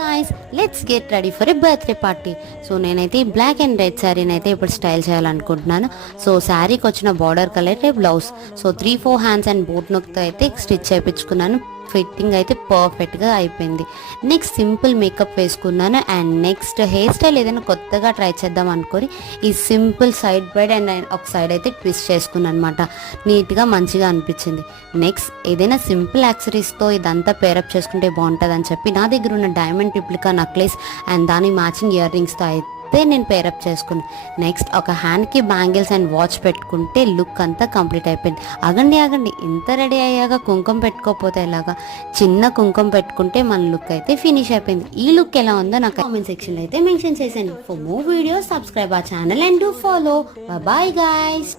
Guys let's get ready for a birthday party. So నేనైతే black and red శారీని అయితే ఇప్పుడు స్టైల్ చేయాలనుకుంటున్నాను. సో శారీకి వచ్చిన border colour blouse. So 3-4 hands and boat నొక్తో అయితే స్టిచ్ చేయించుకున్నాను. ఫిట్టింగ్ అయితే పర్ఫెక్ట్గా అయిపోయింది. నెక్స్ట్ సింపుల్ మేకప్ వేసుకున్నాను. అండ్ నెక్స్ట్ హెయిర్ స్టైల్ ఏదైనా కొత్తగా ట్రై చేద్దాం అనుకొని ఈ సింపుల్ సైడ్ బ్రైడ్ అండ్ ఒక సైడ్ అయితే ట్విస్ట్ చేసుకున్నాను అనమాట. నీట్గా మంచిగా అనిపించింది. నెక్స్ట్ ఏదైనా సింపుల్ యాక్సరీస్తో ఇదంతా పేరప్ చేసుకుంటే బాగుంటుంది అని చెప్పి నా దగ్గర ఉన్న డైమండ్ టిప్లికా నెక్లెస్ అండ్ దాని మ్యాచింగ్ ఇయర్ రింగ్స్తో అయితే నేను పేరప్ చేసుకున్నాను. నెక్స్ట్ ఒక హ్యాండ్కి బ్యాంగిల్స్ అండ్ వాచ్ పెట్టుకుంటే లుక్ అంతా కంప్లీట్ అయిపోయింది. ఆగండి ఇంత రెడీ అయ్యాక కుంకుమ పెట్టుకోకపోతే ఎలాగా? చిన్న కుంకుమ పెట్టుకుంటే మన లుక్ అయితే ఫినిష్ అయిపోయింది. ఈ లుక్ ఎలా ఉందో నాకు కామెంట్ సెక్షన్లో అయితే మెన్షన్ చేశాను. For more videos subscribe our channel and do follow. Bye guys.